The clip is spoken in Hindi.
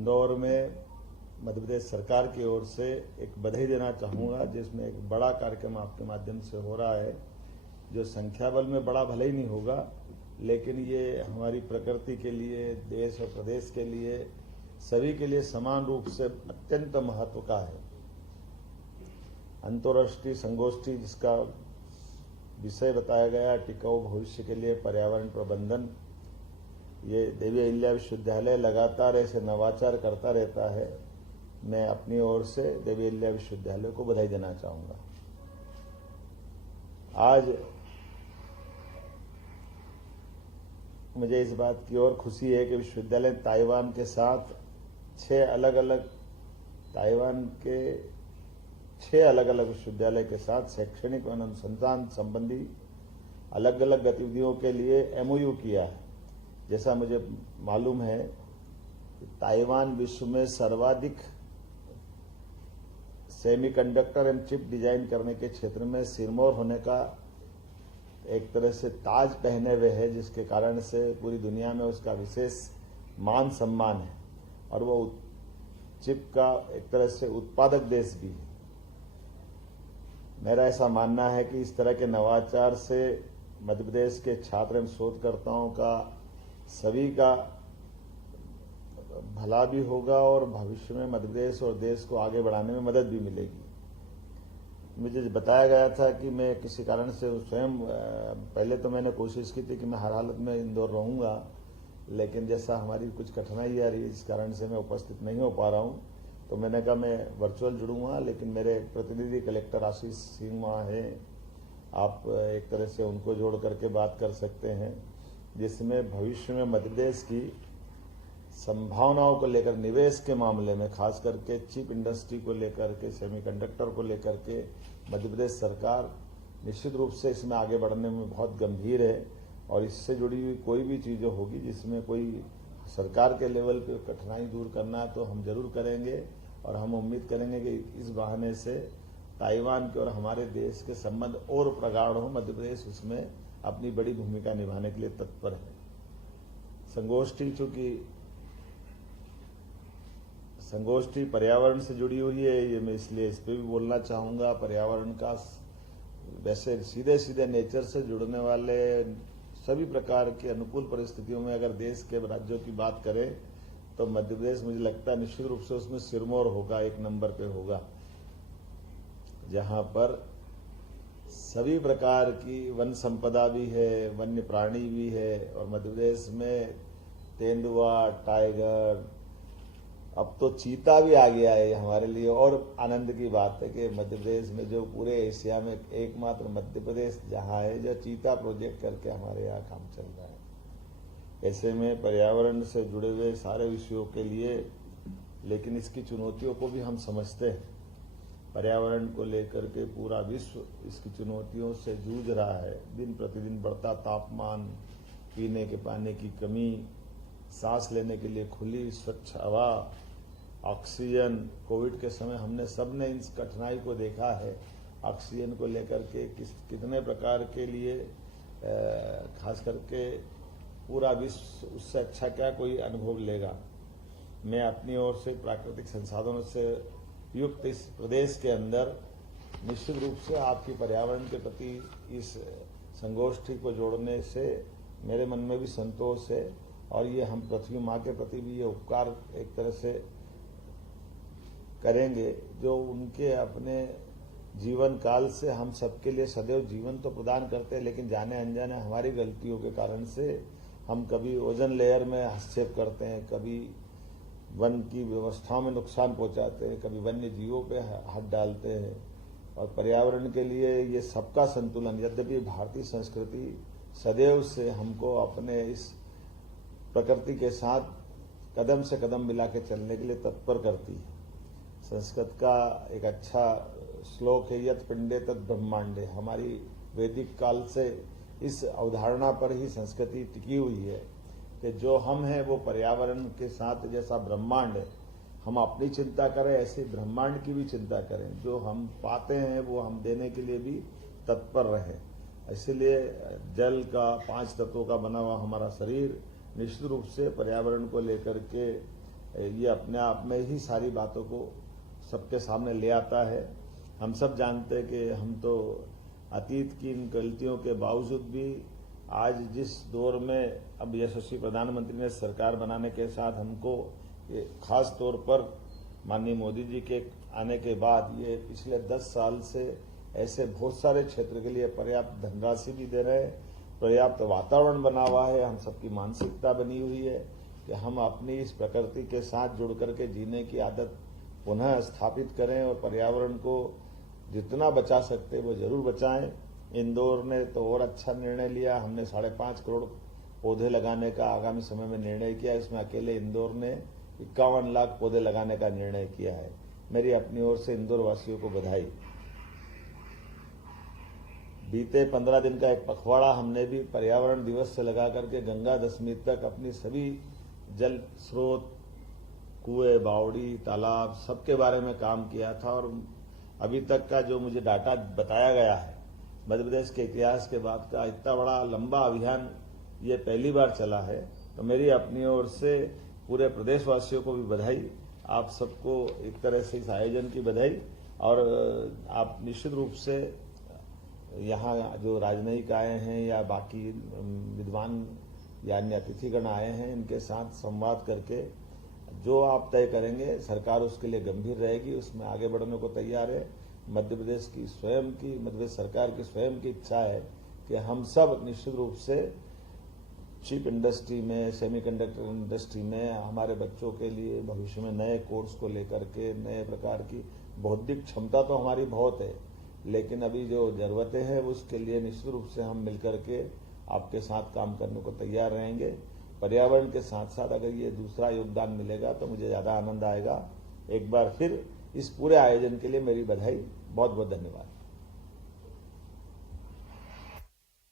इंदौर में मध्य प्रदेश सरकार की ओर से एक बधाई देना चाहूँगा, जिसमें एक बड़ा कार्यक्रम आपके माध्यम से हो रहा है, जो संख्या बल में बड़ा भले ही नहीं होगा, लेकिन ये हमारी प्रकृति के लिए, देश और प्रदेश के लिए, सभी के लिए समान रूप से अत्यंत महत्व का है। अंतर्राष्ट्रीय संगोष्ठी जिसका विषय बताया गया टिकाऊ भविष्य के लिए पर्यावरण प्रबंधन, ये देवी अहिल्या विश्वविद्यालय लगातार ऐसे नवाचार करता रहता है। मैं अपनी ओर से देवी अहिल्या विश्वविद्यालय को बधाई देना चाहूंगा। आज मुझे इस बात की और खुशी है कि विश्वविद्यालय ताइवान के साथ 6 अलग अलग विश्वविद्यालय के साथ शैक्षणिक और अनुसंधान संबंधी अलग अलग गतिविधियों के लिए एमओयू किया है। जैसा मुझे मालूम है, ताइवान विश्व में सर्वाधिक सेमीकंडक्टर एंड चिप डिजाइन करने के क्षेत्र में सिरमौर होने का एक तरह से ताज पहने हुए है, जिसके कारण से पूरी दुनिया में उसका विशेष मान सम्मान है और वो चिप का एक तरह से उत्पादक देश भी है। मेरा ऐसा मानना है कि इस तरह के नवाचार से मध्य प्रदेश के छात्र एवं शोधकर्ताओं का सभी का भला भी होगा और भविष्य में मध्य प्रदेश और देश को आगे बढ़ाने में मदद भी मिलेगी। मुझे बताया गया था कि मैं किसी कारण से स्वयं, पहले तो मैंने कोशिश की थी कि मैं हर हालत में इंदौर रहूंगा, लेकिन जैसा हमारी कुछ कठिनाई आ रही है, इस कारण से मैं उपस्थित नहीं हो पा रहा हूं, तो मैंने कहा मैं वर्चुअल जुड़ूंगा। लेकिन मेरे प्रतिनिधि कलेक्टर आशीष सिंह वहां हैं, आप एक तरह से उनको जोड़ करके बात कर सकते हैं, जिसमें भविष्य में मध्य प्रदेश की संभावनाओं को लेकर, निवेश के मामले में खास करके चिप इंडस्ट्री को लेकर के, सेमीकंडक्टर को लेकर के मध्य प्रदेश सरकार निश्चित रूप से इसमें आगे बढ़ने में बहुत गंभीर है। और इससे जुड़ी हुई कोई भी चीजें होगी जिसमें कोई सरकार के लेवल पे कठिनाई दूर करना है तो हम जरूर करेंगे। और हम उम्मीद करेंगे कि इस बहाने से ताइवान के और हमारे देश के संबंध और प्रगाढ़ हो। मध्य प्रदेश उसमें अपनी बड़ी भूमिका निभाने के लिए तत्पर है। संगोष्ठी पर्यावरण से जुड़ी हुई है, ये मैं इसलिए इस पे भी बोलना चाहूंगा। पर्यावरण का वैसे सीधे सीधे नेचर से जुड़ने वाले सभी प्रकार की अनुकूल परिस्थितियों में अगर देश के राज्यों की बात करें तो मध्य प्रदेश मुझे लगता है निश्चित रूप से उसमें सिरमौर होगा, 1 नंबर पे होगा, जहां पर सभी प्रकार की वन संपदा भी है, वन्य प्राणी भी है। और मध्य प्रदेश में तेंदुआ, टाइगर, अब तो चीता भी आ गया है हमारे लिए। और आनंद की बात है कि मध्य प्रदेश में जो पूरे एशिया में एकमात्र मध्य प्रदेश जहां है जो चीता प्रोजेक्ट करके हमारे यहाँ काम चल रहा है। ऐसे में पर्यावरण से जुड़े हुए सारे विषयों के लिए, लेकिन इसकी चुनौतियों को भी हम समझते हैं। पर्यावरण को लेकर के पूरा विश्व इसकी चुनौतियों से जूझ रहा है। दिन प्रतिदिन बढ़ता तापमान, पीने के पानी की कमी, सांस लेने के लिए खुली स्वच्छ हवा, ऑक्सीजन। कोविड के समय हमने सबने इस कठिनाई को देखा है। ऑक्सीजन को लेकर के कितने प्रकार के लिए खास करके पूरा विश्व, उससे अच्छा क्या कोई अनुभव लेगा। मैं अपनी ओर से प्राकृतिक संसाधनों से युक्त इस प्रदेश के अंदर निश्चित रूप से आपकी पर्यावरण के प्रति इस संगोष्ठी को जोड़ने से मेरे मन में भी संतोष है। और ये हम पृथ्वी माँ के प्रति भी ये उपकार एक तरह से करेंगे, जो उनके अपने जीवन काल से हम सबके लिए सदैव जीवन तो प्रदान करते हैं, लेकिन जाने अनजाने हमारी गलतियों के कारण से हम कभी ओजोन लेयर में हस्तक्षेप करते हैं, कभी वन की व्यवस्थाओं में नुकसान पहुंचाते हैं, कभी वन्य जीवों पे हाथ डालते हैं। और पर्यावरण के लिए ये सबका संतुलन, यद्यपि भारतीय संस्कृति सदैव से हमको अपने इस प्रकृति के साथ कदम से कदम मिला के चलने के लिए तत्पर करती है। संस्कृत का एक अच्छा श्लोक है, यत् पिंडे तत् ब्रह्मांडे। हमारी वैदिक काल से इस अवधारणा पर ही संस्कृति टिकी हुई है कि जो हम हैं वो पर्यावरण के साथ जैसा ब्रह्मांड है, हम अपनी चिंता करें, ऐसे ब्रह्मांड की भी चिंता करें। जो हम पाते हैं वो हम देने के लिए भी तत्पर रहें। इसलिए जल का 5 तत्वों का बना हुआ हमारा शरीर निश्चित रूप से पर्यावरण को लेकर के ये अपने आप में ही सारी बातों को सबके सामने ले आता है। हम सब जानते हैं कि हम तो अतीत की इन गलतियों के बावजूद भी आज जिस दौर में अब यशस्वी प्रधानमंत्री ने सरकार बनाने के साथ हमको खास तौर पर माननीय मोदी जी के आने के बाद ये पिछले 10 साल से ऐसे बहुत सारे क्षेत्र के लिए पर्याप्त धनराशि भी दे रहे हैं, पर्याप्त वातावरण बना हुआ है, हम सबकी मानसिकता बनी हुई है कि हम अपनी इस प्रकृति के साथ जुड़ करके जीने की आदत पुनः स्थापित करें और पर्यावरण को जितना बचा सकते वो जरूर बचाएं। इंदौर ने तो और अच्छा निर्णय लिया, हमने 5.5 करोड़ पौधे लगाने का आगामी समय में निर्णय किया। इसमें अकेले इंदौर ने 51 लाख पौधे लगाने का निर्णय किया है। मेरी अपनी ओर से इंदौर वासियों को बधाई। बीते 15 दिन का एक पखवाड़ा हमने भी पर्यावरण दिवस से लगा करके गंगा दशमी तक अपनी सभी जल स्रोत, कुएं, बावड़ी, तालाब सबके बारे में काम किया था और अभी तक का जो मुझे डाटा बताया गया है मध्य प्रदेश के इतिहास के बाद का इतना बड़ा लंबा अभियान ये पहली बार चला है। तो मेरी अपनी ओर से पूरे प्रदेशवासियों को भी बधाई, आप सबको एक तरह से इस आयोजन की बधाई। और आप निश्चित रूप से यहाँ जो राजनयिक आए हैं या बाकी विद्वान या अन्य अतिथिगण आए हैं, इनके साथ संवाद करके जो आप तय करेंगे सरकार उसके लिए गंभीर रहेगी, उसमें आगे बढ़ने को तैयार है। मध्य प्रदेश सरकार की स्वयं की इच्छा है कि हम सब निश्चित रूप से चिप इंडस्ट्री में, सेमीकंडक्टर इंडस्ट्री में हमारे बच्चों के लिए भविष्य में नए कोर्स को लेकर के नए प्रकार की बौद्धिक क्षमता तो हमारी बहुत है, लेकिन अभी जो जरूरतें हैं उसके लिए निश्चित रूप से हम मिलकर के आपके साथ काम करने को तैयार रहेंगे। पर्यावरण के साथ साथ अगर ये दूसरा योगदान मिलेगा तो मुझे ज्यादा आनंद आएगा। एक बार फिर इस पूरे आयोजन के लिए मेरी बधाई, बहुत बहुत धन्यवाद।